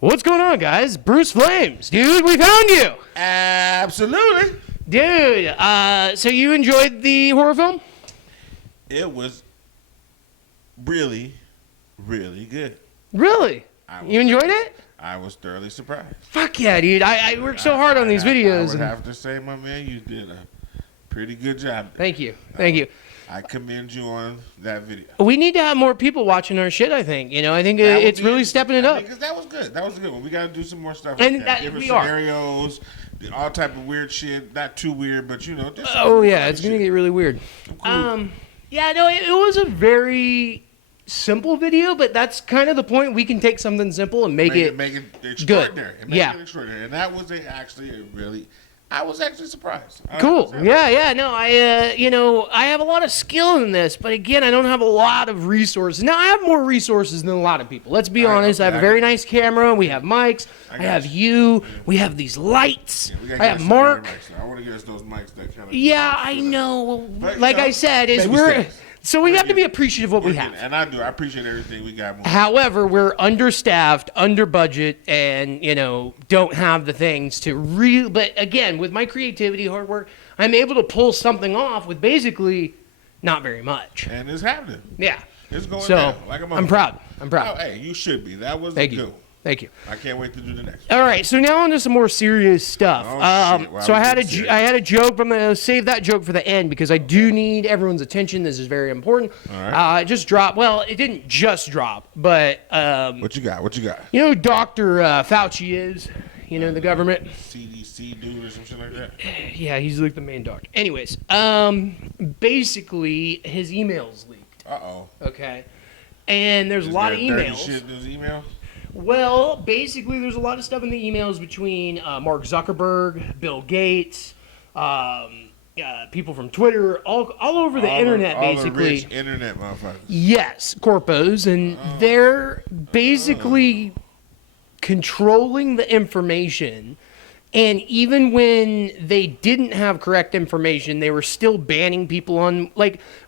What's going on, guys? Bruce Flames, dude, we found you. Absolutely. Dude, so you enjoyed the horror film? It was really, really good. Really? You enjoyed it? I was thoroughly surprised. Fuck yeah, dude. I worked so hard on these videos. I would have to say, my man, you did a pretty good job. Thank you. Thank you. I commend you on that video. We need to have more people watching our shit, I think. You know, I think it's really stepping it up. Because that was good. That was a good one. We got to do some more stuff. And like that different we are. scenarios, all type of weird shit. Not too weird, but you know. Oh, yeah, it's going to get really weird. Cool. Yeah, no, it was a very simple video, but that's kind of the point. We can take something simple and make it extraordinary. Good. Yeah. Make it extraordinary. And that was I was actually surprised. Cool. Yeah. No, I have a lot of skill in this, but again, I don't have a lot of resources. Now, I have more resources than a lot of people. Let's be honest. I have a very nice camera. We have mics. I have you. We have these lights. Yeah, I have Mark. I want to get us those mics that kind of. Yeah, I know. But, like I said, so we have to be appreciate of what we have. And I do. I appreciate everything we got. However, we're understaffed, under budget, and, don't have the things to But again, with my creativity, hard work, I'm able to pull something off with basically not very much. And it's happening. Yeah. It's going down like a motherfucker. I'm proud. Oh, hey, you should be. That was Thank a you. good one. Thank you. I can't wait to do the next one. All right, so now on to some more serious stuff. Oh, shit. Wow, so I had a joke. I'm gonna save that joke for the end because I do need everyone's attention. This is very important. All right. It just dropped. Well, it didn't just drop, but What you got? What you got? you know who Dr. Fauci is? You know, the government. CDC dude or some shit like that. Yeah, he's like the main doctor. Anyways, basically his emails leaked. Okay, and there's a lot of emails. Dirty shit in those emails? Well, basically, there's a lot of stuff in the emails between Mark Zuckerberg, Bill Gates, people from Twitter, all over the internet, basically. All the rich internet motherfuckers. Yes, corpos, and they're basically controlling the information. And even when they didn't have correct information, they were still banning people on,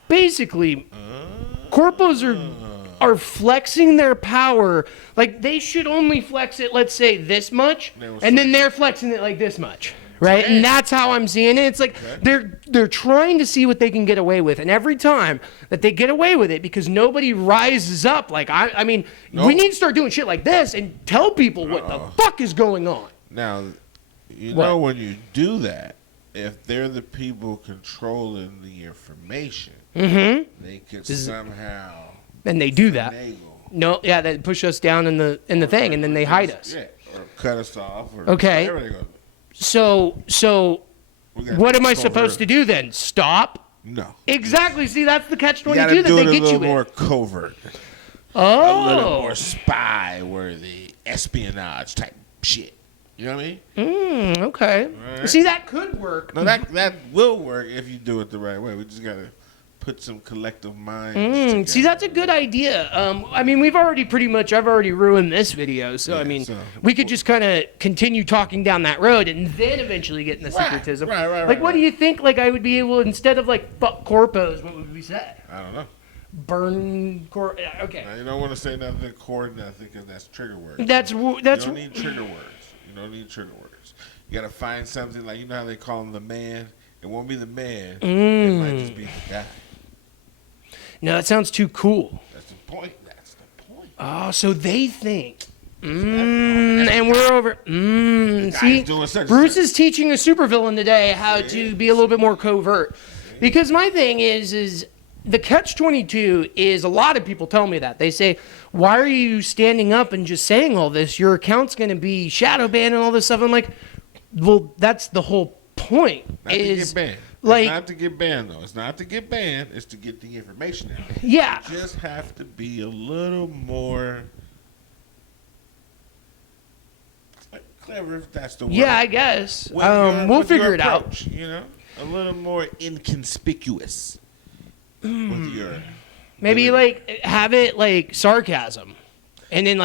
basically, corpos are flexing their power. Like, they should only flex it, let's say, this much, and then they're flexing it like this much, right? And that's how I'm seeing it. It's like they're trying to see what they can get away with, and every time that they get away with it, because nobody rises up, I mean, we need to start doing shit like this and tell people what the fuck is going on. Now, know when you do that, if they're the people controlling the information, they could somehow... And they do that. No, yeah, they push us down in the thing, and then they hide us. Yeah, or cut us off. Or okay. So what am I supposed to do then? Stop? No. Exactly. See, that's the catch-22 that they get you in. a little more covert. Oh. A little more spy-worthy, espionage type shit. You know what I mean? Okay. Right. See, that could work. No, that will work if you do it the right way. We just gotta put some collective minds together. See, that's a good idea. I mean, I've already ruined this video, so we could just kind of continue talking down that road and then eventually get into secretism. Right. What do you think? I would be able, instead of fuck corpos, what would we say? I don't know. Burn okay. Now, you don't want to say nothing cord nothing because that's trigger words. That's you don't need trigger words. You don't need trigger words. You got to find something like, you know how they call him the man? It won't be the man. It might just be the guy. No, that sounds too cool. That's the point. Oh, so they think. And we're over. See, Bruce is teaching a supervillain today how to be a little bit more covert. Because my thing is the catch-22 is, a lot of people tell me that. They say, why are you standing up and just saying all this? Your account's going to be shadow banned and all this stuff. I'm like, well, that's the whole point. Not to get banned. It's not to get banned, though. It's not to get banned. It's to get the information out. Yeah. You just have to be a little more clever, if that's the word. Yeah, I guess. We'll figure it out. You know, a little more inconspicuous with your... Maybe, have it, sarcasm. And then,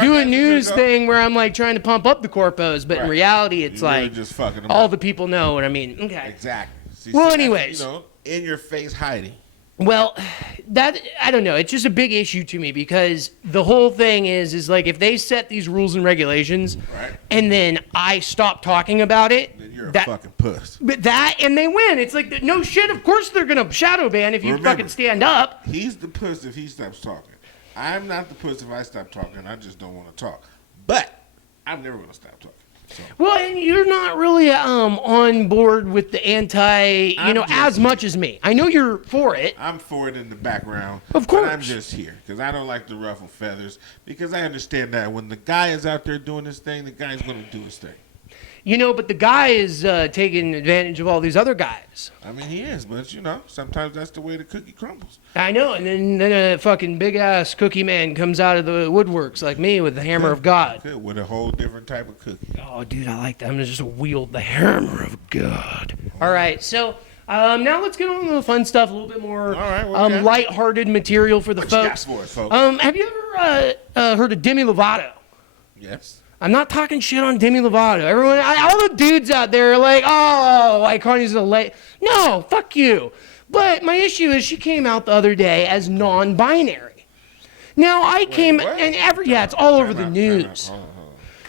do a news thing where I'm trying to pump up the corpos, but in reality, it's really just fucking them all up. the people know what I mean. Okay. Exactly. Well, anyways, in your face hiding. Well, that I don't know. It's just a big issue to me because the whole thing is like if they set these rules and regulations, Right. and then I stop talking about it, Then you're a that, fucking puss. but that and they win. It's like no shit. Of course they're gonna shadow ban if you Remember, fucking stand up. He's the puss if he stops talking. I'm not the puss if I stop talking. I just don't want to talk. But I'm never going to stop talking. So. Well, and you're not really on board with the anti, I'm just as much as me. I know you're for it. I'm for it in the background. Of course. But I'm just here because I don't like to ruffle feathers because I understand that when the guy is out there doing his thing, the guy's going to do his thing. But the guy is taking advantage of all these other guys. I mean, he is, but sometimes that's the way the cookie crumbles. I know, and then a fucking big-ass cookie man comes out of the woodworks like me with the hammer of God. Good, with a whole different type of cookie. Oh, dude, I like that. I'm going to just wield the hammer of God. All right, so now let's get on to the fun stuff, a little bit more All right, what we got? lighthearted material for the What you got folks. for us, folks? Have you ever heard of Demi Lovato? Yes. I'm not talking shit on Demi Lovato. Everyone, all the dudes out there are like, oh, Kanye's a late. No, fuck you. But my issue is she came out the other day as non-binary. Now, I came, what? and it's all over the Time out. news. Hold on.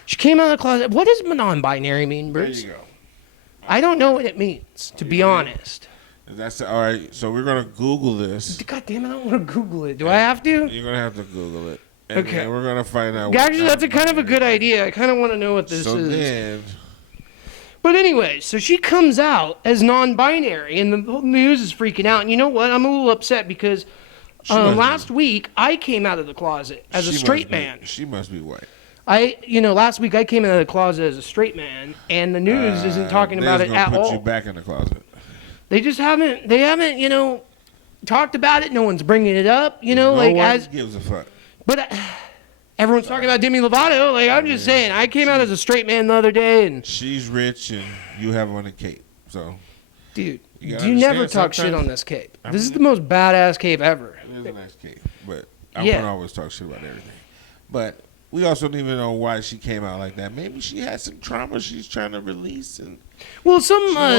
She came out of the closet. What does non-binary mean, There Bruce? you go. I don't know what it means, to be honest. That's all right. So we're gonna Google this. God damn it, I don't want to Google it. Do I have to? You're gonna have to Google it. And Okay. then we're gonna find out. what Actually, that's a kind of a non-binary good idea. I kind of want to know what this So is. then, But anyway, so she comes out as non-binary, and the whole news is freaking out. And you know what? I'm a little upset because must be- last week I came out of the closet as a she straight must be- man. She must be white. Last week I came out of the closet as a straight man, and the news isn't talking about it They're at gonna put all. you back in the closet. They just haven't. They haven't. Talked about it. No one's bringing it up. No like one as. gives a fuck. But everyone's talking about Demi Lovato. Like I'm just saying, I came out as a straight man the other day, and She's rich and you have on a cape. So dude, You gotta you never understand talk shit sometimes- on this cape. This is the most badass cape ever. it is a nice cape, but I Yeah. won't always talk shit about everything. But we also don't even know why she came out like that. Maybe she had some trauma she's trying to release, and Well, wants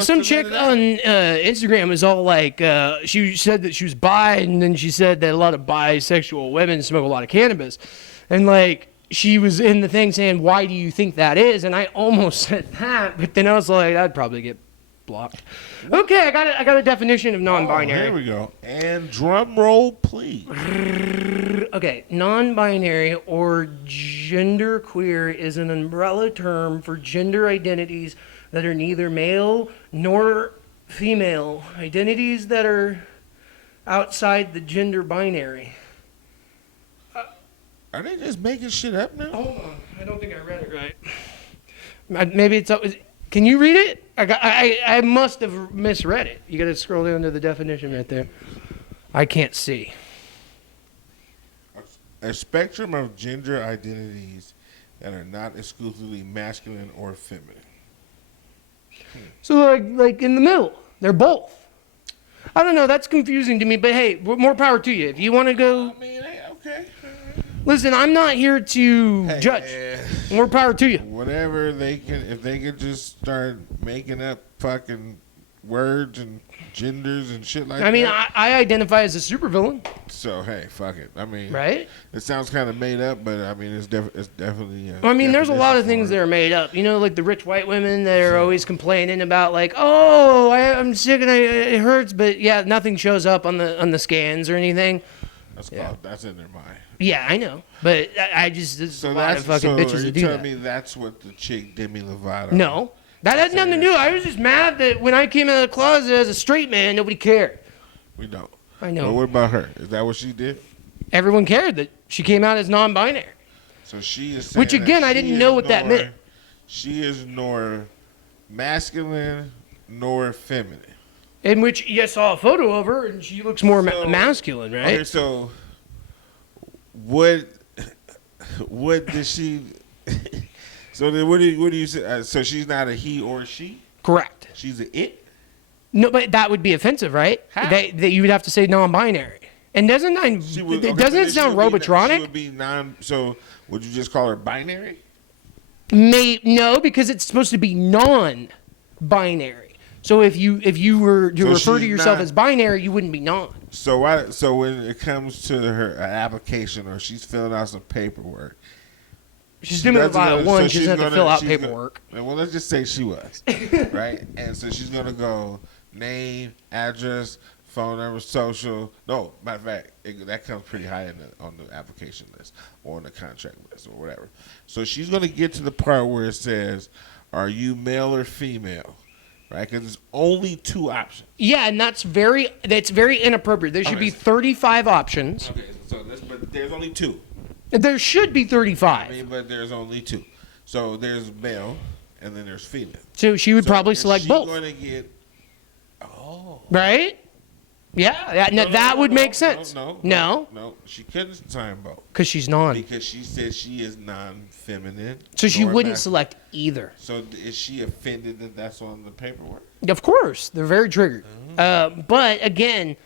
some to chick let it out. on Instagram was all like, she said that she was bi, and then she said that a lot of bisexual women smoke a lot of cannabis, and like she was in the thing saying, "Why do you think that is?" And I almost said that, but then I was like, I'd probably get blocked. Okay, I got a definition of oh, non-binary. here we go. And drum roll, please. Okay, non-binary or genderqueer is an umbrella term for gender identities that are neither male nor female. Identities that are outside the gender binary. Are they just making shit up now? Hold on, I don't think I read it right. Maybe it's. Can you read it? I must have misread it. You got to scroll down to the definition right there. I can't see. A spectrum of gender identities that are not exclusively masculine or feminine. So like in the middle, they're both. I don't know. That's confusing to me. But hey, more power to you. If you want to go, I mean, hey, okay. listen. I'm not here to Hey, judge. More power to you. whatever they can, if they could just start making up fucking words and genders and shit like I mean, that. I identify as a supervillain, So hey, fuck it. I mean, right? it sounds kind of made up, but I mean, it's definitely. I mean, there's a lot of things there. that are made up. Like the rich white women that are always complaining about, like, oh, I'm sick and it hurts, but yeah, nothing shows up on the scans or anything. That's in their mind. Yeah, I know, but I just there's So a lot of fucking so bitches are that you do telling that. me that's what the chick Demi Lovato? No, that has nothing to do. I was just mad that when I came out of the closet as a straight man, nobody cared. we don't. I know. But what about her? Is that what she did? Everyone cared that she came out as non-binary. So she is. Saying Which, again, that I she didn't is know what that meant. She is nor masculine nor feminine. In which you saw a photo of her, and she looks more So- masculine, right? Okay, so what did she? So then, what do you say? So she's not a he or she. Correct. She's a it. No, but that would be offensive, right? How? That you would have to say non-binary. And doesn't She would- okay, doesn't so it then sound she would be- robotronic? She would be non. So would you just call her binary? No, because it's supposed to be non-binary. So if you were to So refer to she's yourself not- as binary, you wouldn't be non. So when it comes to her application or she's filling out some paperwork, She's doing it about one. She doesn't have to fill out paperwork. Well, let's just say she was, right? And so she's gonna go name, address, phone number, social. No, matter of fact, that comes pretty high on the application list or on the contract list or whatever. So she's gonna get to the part where it says, "Are you male or female?" Right? Because there's only 2 options. Yeah, and that's very inappropriate. There should be 35 options. Okay, but there's only 2. There should be 35. I mean, but there's only 2. So there's male, and then there's female. So she would probably select both. She's going to get. Oh. Right? Yeah, that would make sense. No. She couldn't sign both. Because she's non. Because she said she is non-feminine. So she wouldn't masculine. select either. So is she offended that that's on the paperwork? Of course, they're very triggered. But again,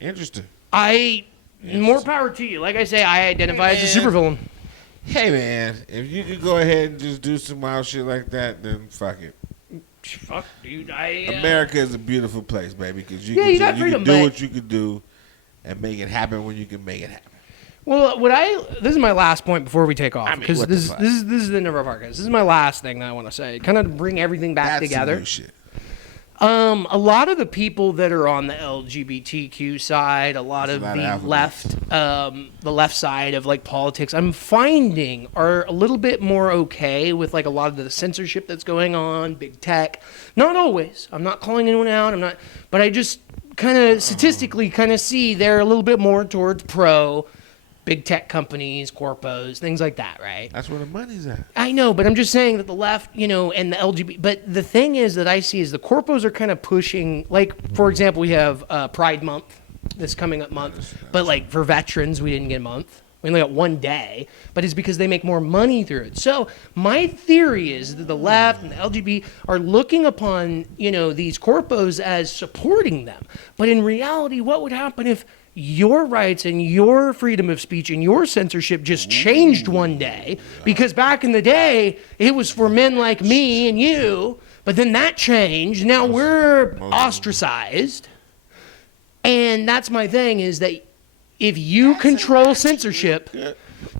Interesting. More power to you. Like I say, I identify as a supervillain. Hey man, if you could go ahead and just do some wild shit like that, then fuck it. Fuck, dude. America is a beautiful place, baby, because you you can freedom, do what you can do and make it happen when you can make it happen. Well, this is my last point before we take off, I mean, because what this the fuck? is the number of our podcast. This is my last thing that I want to say, kind of to bring everything back That's together. some new shit. A lot of the people that are on the LGBTQ side, a lot of the left side of like politics, I'm finding are a little bit more okay with like a lot of the censorship that's going on, big tech. Not always. I'm not calling anyone out. But I just kind of statistically kind of see they're a little bit more towards pro big tech companies, corpos, things like that, right? That's where the money's at. I know, but I'm just saying that the left, and the LGBT. But the thing is that I see is the corpos are kind of pushing, like, for example, we have Pride Month, this coming up month. But, like, for veterans, we didn't get a month. We only got 1 day. But it's because they make more money through it. So my theory is that the left and the LGBT are looking upon, these corpos as supporting them. But in reality, what would happen if your rights and your freedom of speech and your censorship just changed one day? Because back in the day, it was for men like me and you, but then that changed. Now we're ostracized. And that's my thing, is that if you control censorship,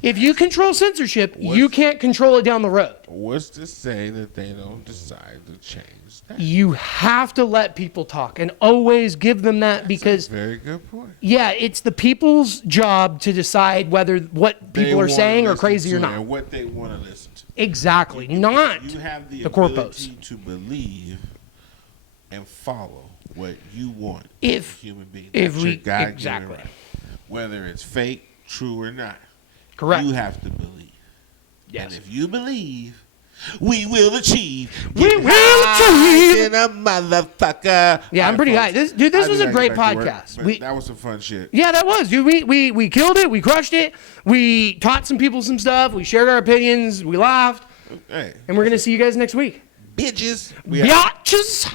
you can't control it down the road. What's to say that they don't decide to change that? You have to let people talk and always give them that, because That's a very good point. yeah, it's the people's job to decide whether what people are saying are crazy or not. And what they want to listen to. Exactly, not You have the corpos. ability to believe and follow what you want If- as a human being. if That's we- your God-given exactly. right. Whether it's fake, true, or not. Correct. You have to believe. Yes. And if you believe, we will achieve. We will achieve. In a motherfucker. Yeah, I'm pretty high. This was a great podcast. That was some fun shit. Yeah, that was, dude. We killed it. We crushed it. We taught some people some stuff. We shared our opinions. We laughed. Hey, And we're gonna see you guys next week. bitches. Biatches.